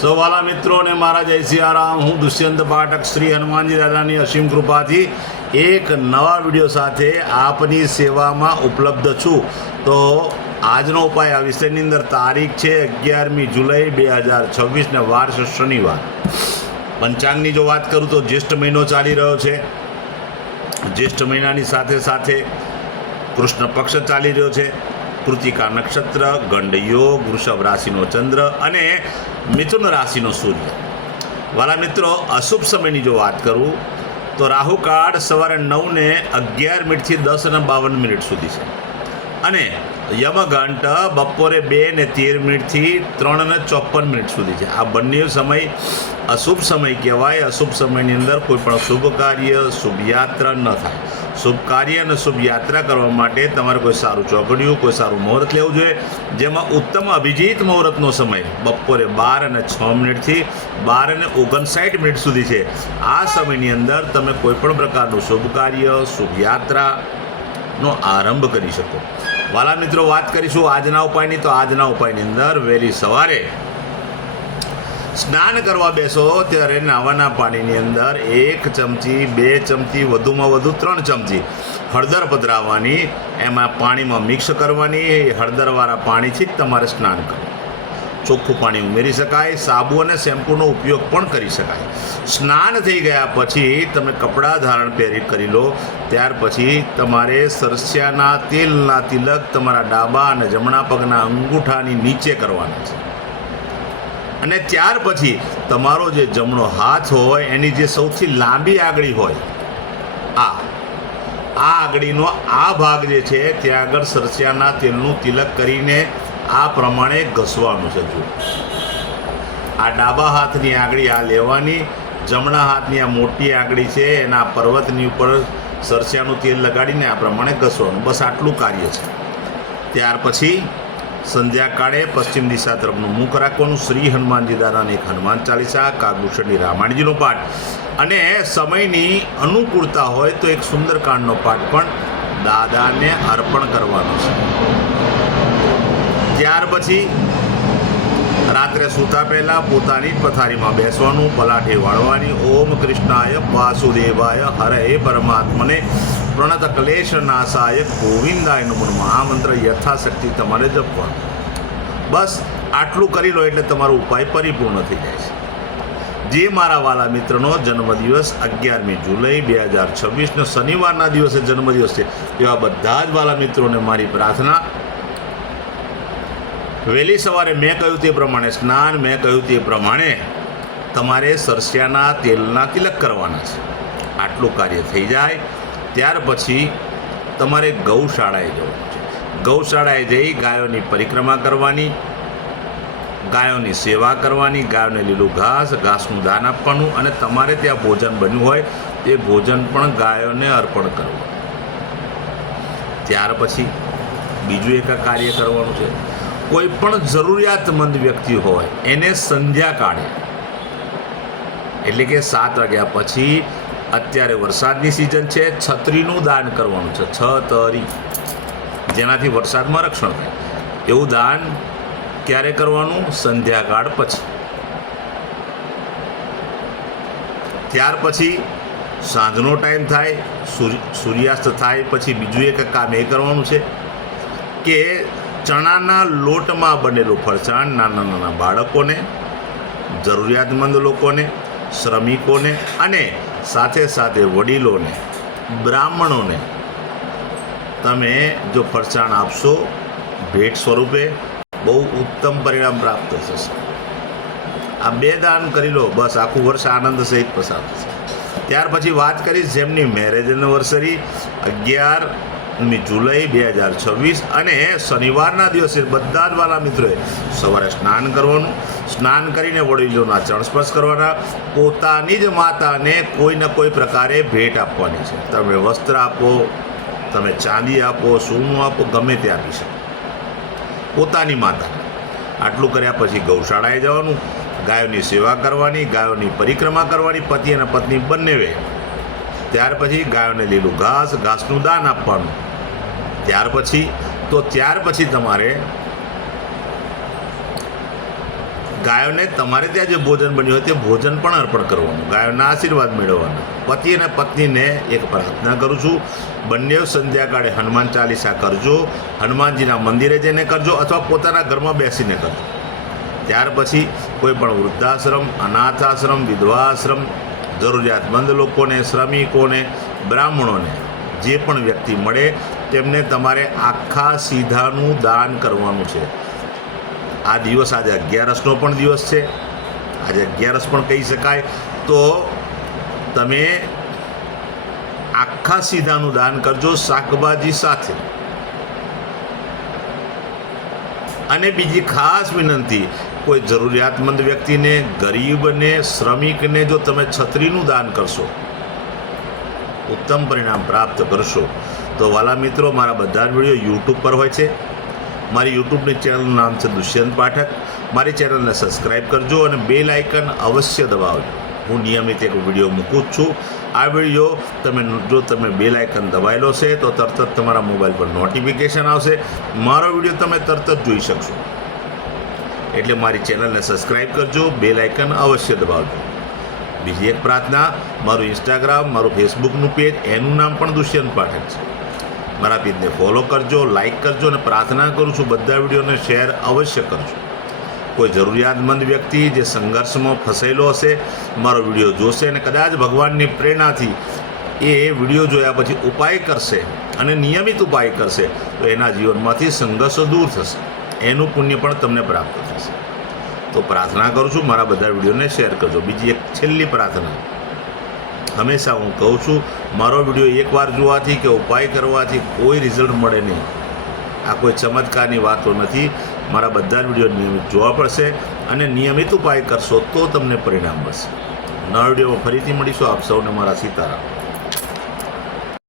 સૌવાલા મિત્રોને મારા જય સિયારામ। હું દુષ્યંત પાઠક શ્રી હનુમાનજી દાદાની અસીમ કૃપાથી એક નવા વિડીયો સાથે આપની સેવામાં ઉપલબ્ધ છું। તો આજનો ઉપાય આ વિષયની અંદર તારીખ છે 11મી જુલાઈ 2026 ને વાર છે શનિવાર। પંચાંગની જો વાત કરું તો જ્યેષ્ઠ મહિનો ચાલી રહ્યો છે। જ્યેષ્ઠ મહિનાની સાથે સાથે કૃષ્ણ પક્ષ ચાલી રહ્યો છે। કૃતિકા નક્ષત્ર, ગંડ યોગ, વૃષભ રાશિનો ચંદ્ર અને મિથુન રાશિનો સૂર્ય। વાલા મિત્રો, અશુભ સમયની જો વાત કરું તો રાહુકાળ સવારે 9:11 થી 10:52 સુધી છે અને યમઘંટ બપોરે 2:13 થી 3:54 સુધી છે। આ બંને સમય અશુભ સમય કહેવાય। અશુભ સમયની અંદર કોઈ પણ શુભ કાર્ય, શુભ યાત્રા ન થાય। શુભ કાર્ય અને શુભ યાત્રા કરવા માટે તમારે કોઈ સારું ચોકડિયું, કોઈ સારું મુહૂર્ત લેવું જોઈએ, જેમાં ઉત્તમ અભિજીત મુહૂર્તનો સમય બપોરે 12:06 થી 12:59 સુધી છે। આ સમયની અંદર તમે કોઈ પણ પ્રકારનું શુભ કાર્ય, શુભ યાત્રાનો આરંભ કરી શકો। વાલા મિત્રો, વાત કરીશું આજના ઉપાયની। તો આજના ઉપાયની અંદર વહેલી સવારે સ્નાન કરવા બેસો ત્યારે નાવાના પાણીની અંદર 1 ચમચી, 2 ચમચી, વધુમાં વધુ 3 ચમચી હળદર પધરાવવાની, એમાં પાણીમાં મિક્સ કરવાની। હળદરવાળા પાણીથી જ તમારે સ્નાન કરવું। ચોખ્ખું પાણી ઉમેરી શકાય, સાબુ અને શેમ્પૂનો ઉપયોગ પણ કરી શકાય। સ્નાન થઈ ગયા પછી તમે કપડાં ધારણ કરી લો। ત્યાર પછી તમારે સરસ્યાના તેલના તિલક તમારા ડાબા અને જમણા પગના અંગૂઠાની નીચે કરવાના છે અને ત્યાર પછી તમારો જે જમણો હાથ હોય એની જે સૌથી લાંબી આંગળી હોય, આ આંગળીનો આ ભાગ જે છે ત્યાં આગળ સરસ્યાના તેલનું તિલક કરીને આ પ્રમાણે ઘસવાનું છે। જુઓ, આ ડાબા હાથની આંગળી આ લેવાની, જમણા હાથની આ મોટી આંગળી છે એના પર્વતની ઉપર સરસ્યાનું તેલ લગાડીને આ પ્રમાણે ઘસવાનું। બસ આટલું કાર્ય છે। ત્યાર પછી સંધ્યાકાળે પશ્ચિમ દિશા તરફનું મુખ રાખવાનું। શ્રી હનુમાનજી દાદાની એક હનુમાન ચાલીસા, કાગભૂષણની રામાયણજીનો પાઠ અને સમયની અનુકૂળતા હોય તો એક સુંદરકાંડનો પાઠ પણ દાદાને અર્પણ કરવાનો છે। ત્યાર પછી રાત્રે સૂતા પહેલાં પોતાની પથારીમાં બેસવાનું, પલાઠી વાળવાની। ઓમ કૃષ્ણાય વાસુદેવાય હરે પરમાત્મને પ્રણત ક્લેશ નાશાય ગોવિંદાય નમો નમઃ। આ મંત્ર યથાશક્તિ તમારે જપવાનો। બસ આટલું કરી લો એટલે તમારો ઉપાય પરિપૂર્ણ થઈ જાય છે। જે મારા વાલા મિત્રનો જન્મદિવસ 11મી જુલાઈ 2026 શનિવારના દિવસે જન્મદિવસ છે, એવા બધા જ વાલા મિત્રોને મારી પ્રાર્થના, વહેલી સવારે મેં કહ્યું તે પ્રમાણે સ્નાન, મેં કહ્યું તે પ્રમાણે તમારે સરસ્યાના તેલના તિલક કરવાના છે। આટલું કાર્ય થઈ જાય ત્યાર પછી તમારે ગૌશાળાએ જવાનું છે। ગૌશાળાએ જઈ ગાયોની પરિક્રમા કરવાની, ગાયોની સેવા કરવાની, ગાયોને લીલું ઘાસનું દાન આપવાનું અને તમારે ત્યાં ભોજન બન્યું હોય તે ભોજન પણ ગાયોને અર્પણ કરવું। ત્યાર પછી બીજું એક કાર્ય કરવાનું છે। કોઈ પણ જરૂરિયાતમંદ વ્યક્તિ હોય એને સંધ્યાકાળે એટલે કે 7 વાગ્યા પછી, અત્યારે વરસાદની સિઝન છે, છત્રીનું દાન કરવાનું છે। છતરી, જેનાથી વરસાદમાં રક્ષણ થાય એવું દાન ક્યારે કરવાનું? સંધ્યાકાળ પછી। ત્યાર પછી સાંજનો ટાઈમ થાય, સૂર્યાસ્ત થાય પછી બીજું એક કામ એ કરવાનું છે કે ચણાના લોટમાં બનેલું ફરસાણ નાના નાના બાળકોને, જરૂરિયાતમંદ લોકોને, શ્રમિકોને અને સાથે સાથે વડીલોને, બ્રાહ્મણોને તમે જો ફરસાણ આપશો ભેટ સ્વરૂપે, બહુ ઉત્તમ પરિણામ પ્રાપ્ત થશે। આ 2 દાન કરી લો, બસ આખું વર્ષ આનંદ સહિત પસાર થશે। ત્યાર પછી વાત કરીશ જેમની મેરેજ એનિવર્સરી 11મી જુલાઈ 2026 અને શનિવારના દિવસે બધા જ વાલા મિત્રોએ સવારે સ્નાન કરવાનું। સ્નાન કરીને વડીલોના ચરણ સ્પર્શ કરવાના। પોતાની જ માતાને કોઈ ને કોઈ પ્રકારે ભેટ આપવાની છે। તમે વસ્ત્ર આપો, તમે ચાંદી આપો, સોનું આપો, ગમે તે આપી શકો પોતાની માતાને। આટલું કર્યા પછી ગૌશાળાએ જવાનું, ગાયોની સેવા કરવાની, ગાયોની પરિક્રમા કરવાની, પતિ અને પત્ની બંનેવે। ત્યાર પછી ગાયોને લીલું ઘાસનું દાન આપવાનું। ત્યાર પછી તમારે ગાયોને તમારે ત્યાં જે ભોજન બન્યું હોય તે ભોજન પણ અર્પણ કરવાનું, ગાયોના આશીર્વાદ મેળવવાના. પતિ અને પત્નીને એક પ્રાર્થના કરું છું, બંને સંધ્યાકાળે હનુમાન ચાલીસા કરજો. હનુમાનજીના મંદિરે જઈને કરજો અથવા પોતાના ઘરમાં બેસીને કરજો. ત્યાર પછી કોઈ પણ વૃદ્ધાશ્રમ, અનાથ આશ્રમ, વિધવા આશ્રમ, જરૂરિયાતમંદ લોકોને, શ્રમિકોને, બ્રાહ્મણોને જે પણ વ્યક્તિ મળે તેમને તમારે આખા સીધાનું દાન કરવાનું છે. આ દિવસ આજે 11નો પણ દિવસ છે, આજે 11 પણ કહી શકાય. તો તમે આખા સીધાનું દાન કરજો શાકભાજી સાથે. અને બીજી ખાસ વિનંતી, કોઈ જરૂરિયાતમંદ વ્યક્તિને, ગરીબને, શ્રમિકને જો તમે છત્રીનું દાન કરશો, ઉત્તમ પરિણામ પ્રાપ્ત કરશો. તો વાલા મિત્રો, મારા બધા જ વિડીયો યુટ્યુબ પર હોય છે. મારી યુટ્યુબની ચેનલનું નામ છે દુષ્યંત પાઠક. મારી ચેનલને સબસ્ક્રાઈબ કરજો અને બેલ આઇકન અવશ્ય દબાવજો. હું નિયમિત એક વિડીયો મૂકું જ છું. આ વિડીયો જો તમે બેલ આઇકન દબાવેલો છે તો તરત જ તમારા મોબાઈલ પર નોટિફિકેશન આવશે. મારો વિડીયો તમે તરત જ જોઈ શકશો. એટલે મારી ચેનલને સબસ્ક્રાઈબ કરજો, બેલ આઇકન અવશ્ય દબાવજો. બીજી એક પ્રાર્થના, મારું ઇન્સ્ટાગ્રામ, મારું ફેસબુકનું પેજ, એનું નામ પણ દુષ્યંત પાઠક છે. મારા પેજને ફોલો કરજો, લાઈક કરજો અને પ્રાર્થના કરું છું બધા વિડીયોને શેર અવશ્ય કરજો. કોઈ જરૂરિયાતમંદ વ્યક્તિ જે સંઘર્ષમાં ફસાયેલો હશે, મારો વિડીયો જોશે અને કદાચ ભગવાનની પ્રેરણાથી એ વિડીયો જોયા પછી ઉપાય કરશે અને નિયમિત ઉપાય કરશે તો એના જીવનમાંથી સંઘર્ષો દૂર થશે, એનું પુણ્ય પણ તમને પ્રાપ્ત થશે. તો પ્રાર્થના કરું છું, મારા બધા વિડીયોને શેર કરજો. બીજી એક છેલ્લી પ્રાર્થના, હંમેશા હું કહું છું, મારો વિડીયો એકવાર જોવાથી કે ઉપાય કરવાથી કોઈ રિઝલ્ટ મળે નહીં. આ કોઈ ચમત્કારની વાતો નથી. મારા બધા જ વિડીયો નિયમિત જોવા પડશે અને નિયમિત ઉપાય કરશો તો તમને પરિણામ મળશે. નવા વિડીયોમાં ફરીથી મળીશું. આપ સૌને મારા સીતારામ.